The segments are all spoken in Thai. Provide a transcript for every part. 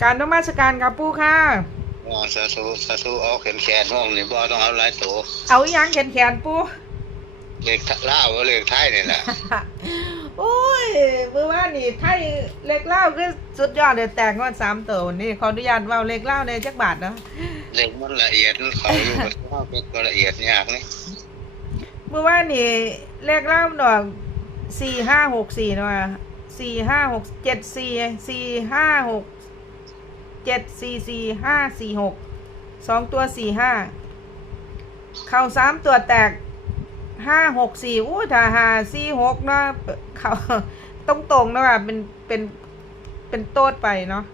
การนมัสการกับปูค่ะอ๋อสาธุสาธุเอาแขนแขนห้องนี่บ่ต้องเอาหลายตัวเอาอีหยังแขนแขนปูเลขเล่าวกับเลขไทยนี่แหละโอ้ยเมื่อวานนี่ไทยเล็กเล่าคือสุดยอดเลยแตกงอนสามตัวนี่ขออนุญาตเว่าเล็กเล่าในจักบาทเนาะเลขมันละเอียดมันเขาอยู่กับเล่าเป็นตัวละเอียดยากนี่เมื่อวานนี่เลขเล่าดอกสี่ห้าหกสี่เนาะสี่ห้าหกเจ็ดสี่สี่ห้าหก เจ็ดสี่สี่ห้าสี่หกสองตัวสี่ห้าเข่าสามตัวแตกห้าหกสี่อู้ถ้าหาสี่หกเนาะเขาตรงตรงๆนะค่ะเป็นเป็นเป็นโต๊ดไปเนาะ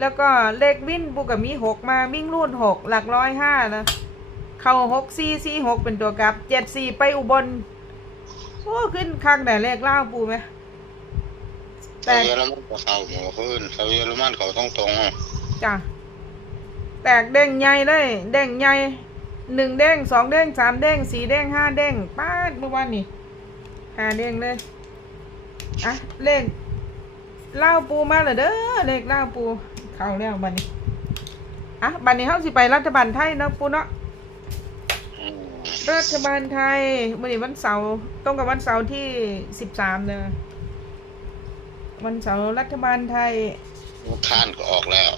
แล้วก็เลขวิ่นบุกับมีหกมาวิ่งรูดหกหลักร้อยห้านะเข้าหกสี่สี่หกเป็นตัวกลับเจ็ดสี่ไปอุบลโอ้ขึ้นข้างแต่เลขเล่าปูไหมเสาเยอรมันเขาหมูขึ้นเสาเยอรมันเขาตรงตรง จ้ะแตกเด้งใหญ่เลยเด้งใหญ่หนึ่งเด้งสองเด้งสามเด้งสี่เด้งห้าเด้งป้าดเมื่อวานนี่ห้าเด้งเลยอะเลขเล่าปูมาเลยเด้อเลขเล่าปูเข้าแล้วบันนี้อะบันนี้เขาสิไปรัฐบาลไทยเนาะปูเนาะรัฐบาลไทยวันนี้วันเสาร์ตรงกับวันเสาร์ที่สิบสามเนอะวันเสาร์รัฐบาลไทยลูกค้านก็ออกแล้ว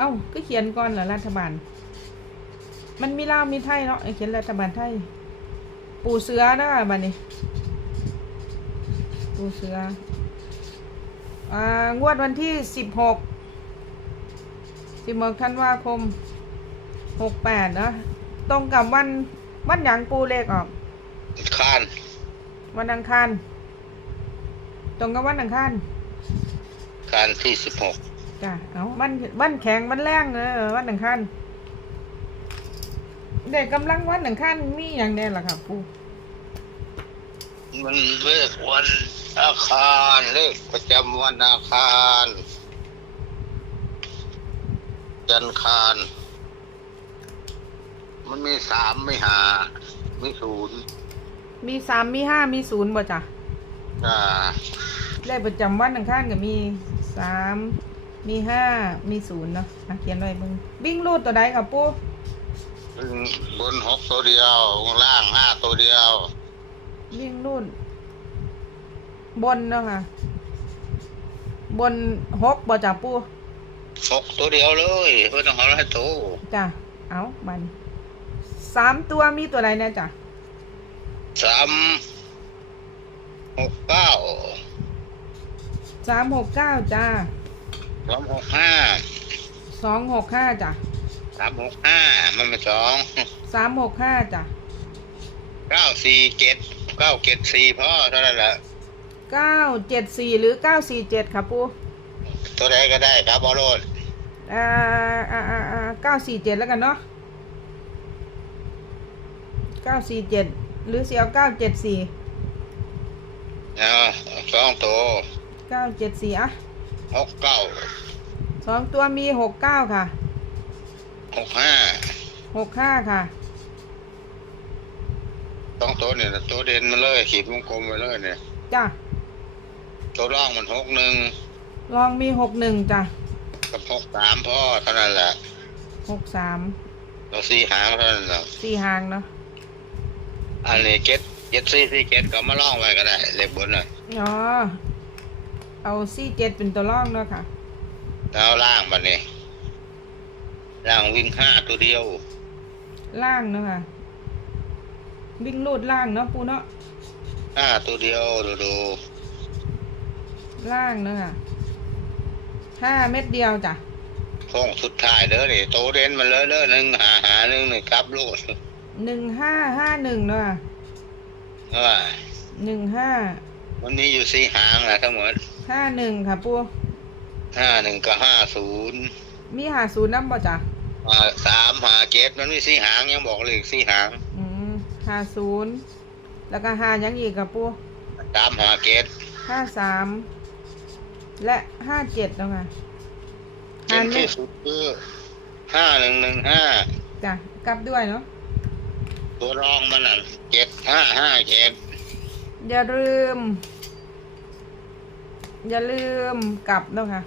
เอ้าก็เขียนก่อนเหรอรัฐบาล มันมีลาวมีไทยเนาะเขียนรัฐบาลไทย ปูเสือนะบันนี้ ปูเสืออ่างวดวันที่สิบหกสิบหกธันวาคมหกแปดนะตรงกับวันวันหยังปูเลขออกค้านวันอังคาร ตรงกับวันอังคาร การที่สิบหก จ้ะเอาวันวันแข็งวันแรงเออวันอังคารเด็กกำลังวันอังคารมีอย่างแน่ล่ะครับปูมันเลขวันอาคารเลขประจำวันอาคารจันทร์คาร มันมีสามไม่หามีศูนย์มีสามมีห้ามีศูนย์บ่จ้ะอ่าเลขประจำวันอังคารก็มีสาม มีห้ามีศูนย์เนาะอะเขียนไว้มึงวิ่งรูดตัวใดครับปูบนหกตัวเดียว ล่างห้าตัวเดียว วิ่งรูดบนเนาะค่ะ บนหกบ่จ้ะปูหกตัวเดียวเลยเพื่อต้องเอาให้ตัวจ้ะเอาบันสามตัวมีตัวใดแน่จ้ะสามหกเก้าสามหกเก้าจ้า สามหกห้าสองหกห้าจ้ะสามหกห้ามันเป็นสองสามหกห้าจ้ะเก้าสี่เจ็ดเก้าเจ็ดสี่พ่อเท่านั้นแหละเก้าเจ็ดสี่หรือเก้าสี่เจ็ดค่ะปูตัวใดก็ได้ครับบอลโลดอ่าอ่าอ่าอ่าเก้าสี่เจ็ดแล้วกันเนาะเก้าสี่เจ็ดหรือเสียวเก้าเจ็ดสี่เอาสองตัวเก้าเจ็ดสี่อะ หกเก้าสองตัวมีหกเก้าค่ะหกห้าหกห้าค่ะสองตัวเนี่ยตัวเด่นมาเลยขีดวงกลมไปเลยเนี่ยจ้ะตัวร่องมันหกหนึ่งลองมีหกหนึ่งจ้ะกับหกสามพ่อเท่านั้นแหละหกสามเราสี่หางเท่านั้นแหละสี่หางเนาะอันนี้เก็ตเจ็ดสี่สี่เจ็ดก็มาล่องไว้ก็ได้ เลขบนน่ะอ๋อ เอาสี่เจ็ดเป็นตัวล่องเนาะค่ะ แล้วล่างบันนี้ล่างวิ่งห้าตัวเดียว ล่างเนาะค่ะ วิ่งลูดล่างเนาะปูเนาะ ห้าตัวเดียวดูดูล่างเนาะค่ะห้าเม็ดเดียวจ้ะโค้งสุดท้ายเด้อนี่โตเด่นมันเลยเด้อหนึ่งหาหาหนึ่งนี่ครับลูกหนึ่งห้าห้าหนึ่งเนาะค่ะเออหนึ่งห้า มันมีอยู่สี่หางนะทั้งหมด ห้าหนึ่งค่ะปูห้าหนึ่งกับห้าศูนย์มีหาศูนย์น้ำบ่จ้ะอ่าสามหาเจ็ดมันมีสี่หางยังบอกเลยสี่หางอืมหาศูนย์แล้วก็หายังอีกค่ะปูสามหาเจ็ดห้าสามและห้าเจ็ดเนาะค่ะเก่งที่สุดคือห้าหนึ่งหนึ่งห้าจ้ะกลับด้วยเนาะตัวรองมันน่ะเจ็ดห้าห้าเจ็ดอย่าลืม อย่าลืมกลับเนาะค่ะ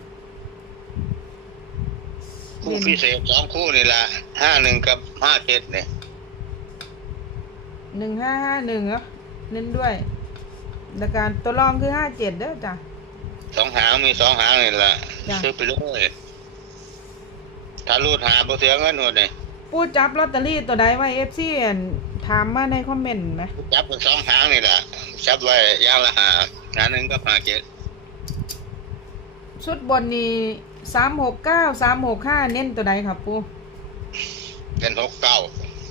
คู่เด่นพิเศษสองคู่นี่ละห้าหนึ่งกับห้าเจ็ดเนี่ยหนึ่งห้าห้าหนึ่งเนาะเน้นด้วยแล้วการตัวรองคือห้าเจ็ดเด้อจ้ะสองหางมีสองหางนี่ละจ้ะซื้อไปเลยถ้ารูดหาบ่เสียเงินหมดเนี่ยปูจับลอตเตอรี่ตัวใดไว้เอฟซีถามมาในคอมเมนต์ไหมจับเป็นสองหางนี่ละจับไว้อยางละหาหาหนึ่งกับห้าเจ็ด ชุดบนนี้สามหกเก้าสามหกห้าเน้นตัวใดครับปูเป็นหกเก้า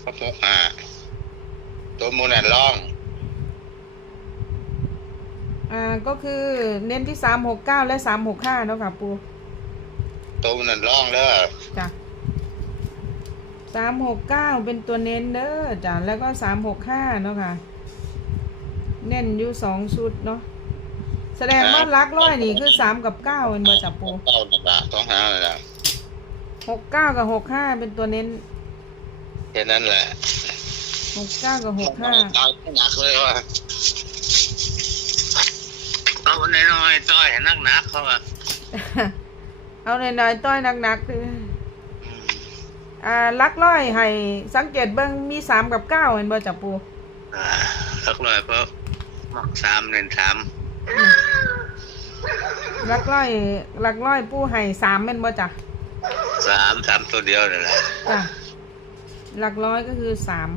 กับหกห้าตัวมูนันล่องอ่าก็คือเน้นที่สามหกเก้าและสามหกห้าเนาะครับปูตัวมูนันล่องเด้อจ้ะสามหกเก้าเป็นตัวเน้นเด้อจ้ะแล้วก็สามหกห้าเนาะค่ะ เน้นอยู่สองชุดเนาะ แสดงว่าลักร้อยนี่คือสามกับเก้าเป็นบอจับปูเก้านี่ละสองหางนี่ละหกเก้ากับหกห้าเป็นตัวเน้นแค่นั้นแหละหกเก้ากับหกห้าเอาหนักเลยว่าเอาในน้อยๆต้อยนักหนักๆเขาว่าเอาหน่อยๆต้อยหนักๆคืออ่าลักร้อยให้สังเกตเบิ้งมีสามกับเก้าเห็นบ่จับปูอ่าสักหน่อยเพราะมักสามเน้นสาม ลักร้อยลักร้อยปูให้สามเป็นบ่จ้ะสามสามตัวเดียวนี่แหละจ้ะหลักร้อยก็คือสาม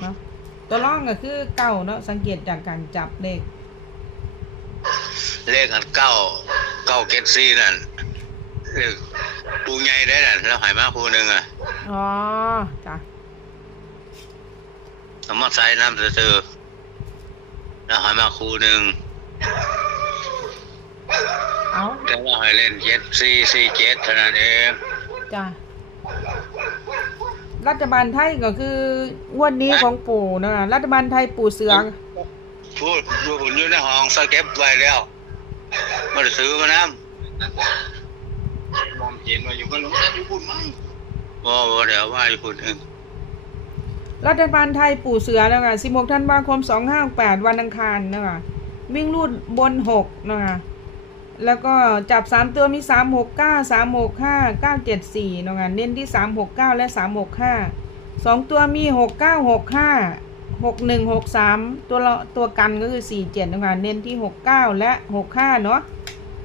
เนาะตัวร่องก็คือเก้าเนาะสังเกตจากการจับเลขเลขอันเก้าเก้าเกตซี่นั่นเลขปูใหญ่ได้นั่นแล้วใหายมาคูหนึ่งอะอ๋อจ้ะเอามาใส่น้ำซื่อๆแล้วใหายมาคูหนึ่งเอา แต่ว่าให้เล่นเจ็ดสี่สี่เจ็ดเท่านั้นเองจ้ะรัฐบาลไทยก็คืองวดนี้ของปู่เนาะรัฐบาลไทยปู่เสือพูดอยู่หุ่นอยู่ในห้องสเก็บไว้แล้วไมาซื้อมาน้ำมองเห็นว่าอยู่ก็ลงน้ำอยู่พุ่นมั้งบ่บ่เดี๋ยวว่าอยู่พุ่นเองรัฐบาลไทยปู่เสือนะคะ16ธันวาคม258วันอังคารนะคะวิ่งรูดบน6นะคะ แล้วก็จับ3ตัวมี3 6 9 3 6 5 9 7 4นาะคะเน้นที่3 6 9และ3 6 5 2ตัวมี6 9 6 5 6 1 6 3ตัวละตัวกันก็คือ4 7นะคะเน้นที่6 9และ6 5เนาะ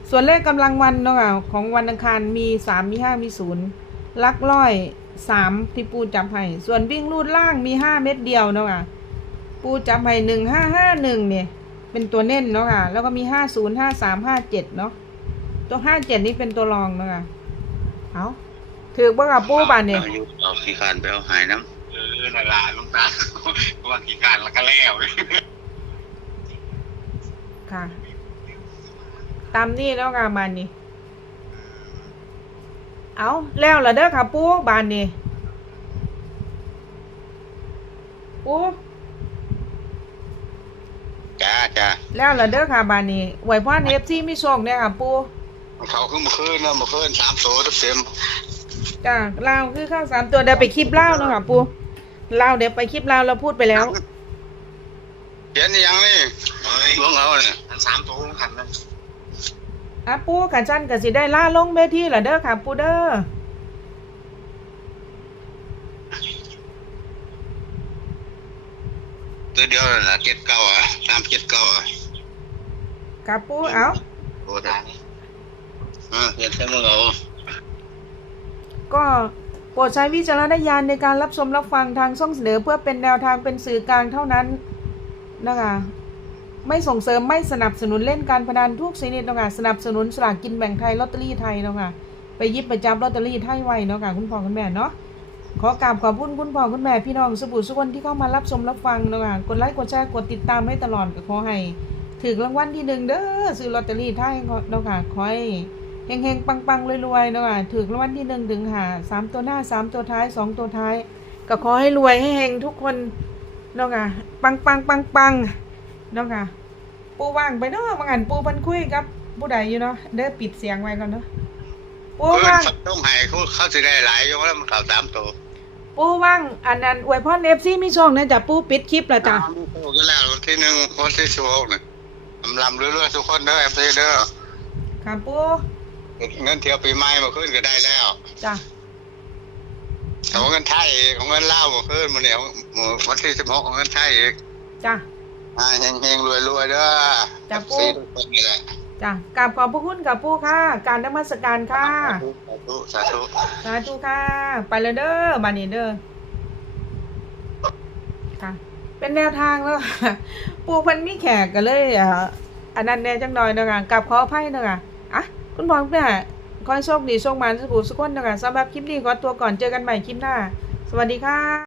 ส่วนเลขกำลังวันเนาะะของวันอังคารมี3มี5มี0ลักร้อยสามที่ปูจับให้ส่วนวิ่งลูดล่างมีห้าเม็ดเดียวเนาะะปูจับให้หนึ่งห้าห้าหนึ่งเนี่ย เป็นตัวเน้นเนาะค่ะ แล้วก็มีห้าศูนย์ห้าสามห้าเจ็ดเนาะ ตัวห้าเจ็ดนี่เป็นตัวรองเนาะค่ะ เอาถือบ่กับปูบานเนี่ยอาอยู่เอาขี้ขานไปเอาหายน้ำเออนาลาลุงตาว่าขี้ขานแล้วก็แล้วค่ะ ตามนี่แล้วค่ะบานนี่ เอาแล้วเหรอเด้อค่ะปูบานนี่ปู จ้าจ้าแล้วเหรอเด้อค่ะบานนี่ไหวพ่อเอฟซีไม่โชคเนี่ยค่ะปูเขาขึ้นมาคืนนะมาคืนสามโซ่เต็มจ้าลาวคือข้าวสามตัวเดี๋ยวไปคลิปเล่าวเนาะค่ะปูลาวเดี๋ยวไปคลิปลาวเราพูดไปแล้วเขียนยังนี่หลวงเอาเนี่ยอันสามตัวขันนะอะปูกันจันก็สิได้ล่าลงเวทีเหรอเด้อค่ะปูเด้อ ตัวเดียวนั่นแหละเจ็ดเก้าอะสามเจ็ดเก้าอะกับปูเอาโอ้ตายอ่าเขียนใส่มือเอาก็โปรดใช้วิจารณญาณในการรับชมรับฟังทางช่องเสนอเพื่อเป็นแนวทางเป็นสื่อกลางเท่านั้นนะคะ ไม่ส่งเสริมไม่สนับสนุนเล่นการพนันทุกชนิดนะคะสนับสนุนสลากกินแบ่งไทยลอตเตอรี่ไทยเนาะค่ะไปหยิบไปจับลอตเตอรี่ไทยไว้เนาะค่ะคุณพ่อคุณแม่เนาะ ขอกราบขอบคุณคุณพ่อคุณแม่พี่น้องสบู่สุกคนที่เข้ามารับชมรับฟังเนาะคะกดไลค์กดแชร์กดติดตามให้ตลอดก็ขอให้ถึงรางวัลที่หนึ่งเด้อซื้อลอตเตอรี่ไทยเนาะค่ะขอให้เฮงๆปังๆรวยๆเนาะค่ะถึงรางวัลที่หนึ่งถึงหาสามตัวหน้าสามตัวท้ายสองตัวท้าย ก็ขอให้รวยให้เฮงทุกคนเนาะค่ะปังปังปังปังๆเนาะค่ะปูว่างไปเนาะบางอันปูเพันคุยกับผู้ใดอยู่เนาะเด้อปิดเสียงไว้ก่อนเนาะปูเออว่างต้องให้เขาเขาสิได้หลายอยู่แล้วมันข่าวสามตัว ปูว่างอันนั้นอวยพรเอฟซีมีช่องนะจ๊ะปูปิดคลิปแล้วจ้ะโอ้ก็แล้ววันที่หนึ่งวันที่สิบหกเนี่ยลำลำเรื่อยๆทุกคนเด้อเอฟซีเด้อค่ะปูเงินเที่ยวปีใหม่มาขึ้นก็ได้แล้วจ้ะแต่ว่าเงินไทยของเงินลาวมาขึ้นมาเนี่ยวันที่สิบหกของเงินไทยอีกจ้ะอ่าเฮงเฮงรวยรวยๆเด้อจ้ะปู่ ซีทุกคนนี่แหละจ้ะกราบขอบพระคุณกับปู่ค่ะ การนมัสการค่ะ สาธุสาธุสาธุค่ะ ไปเลยเด้อมานี่เด้อค่ะ เป็นแนวทางแล้วค่ะปู่เพันมีแขกก็เลยอ่าอันนั้นแน่จังหน่อยเนาะค่ะกราบขออภัยเนาะค่ะอะ คุณพ่อคุณแม่ขอให้โชคดีโชคมันสุขสุขคนเนาะค่ะสำหรับคลิปนี้ขอตัวก่อนเจอกันใหม่คลิปหน้า สวัสดีค่ะ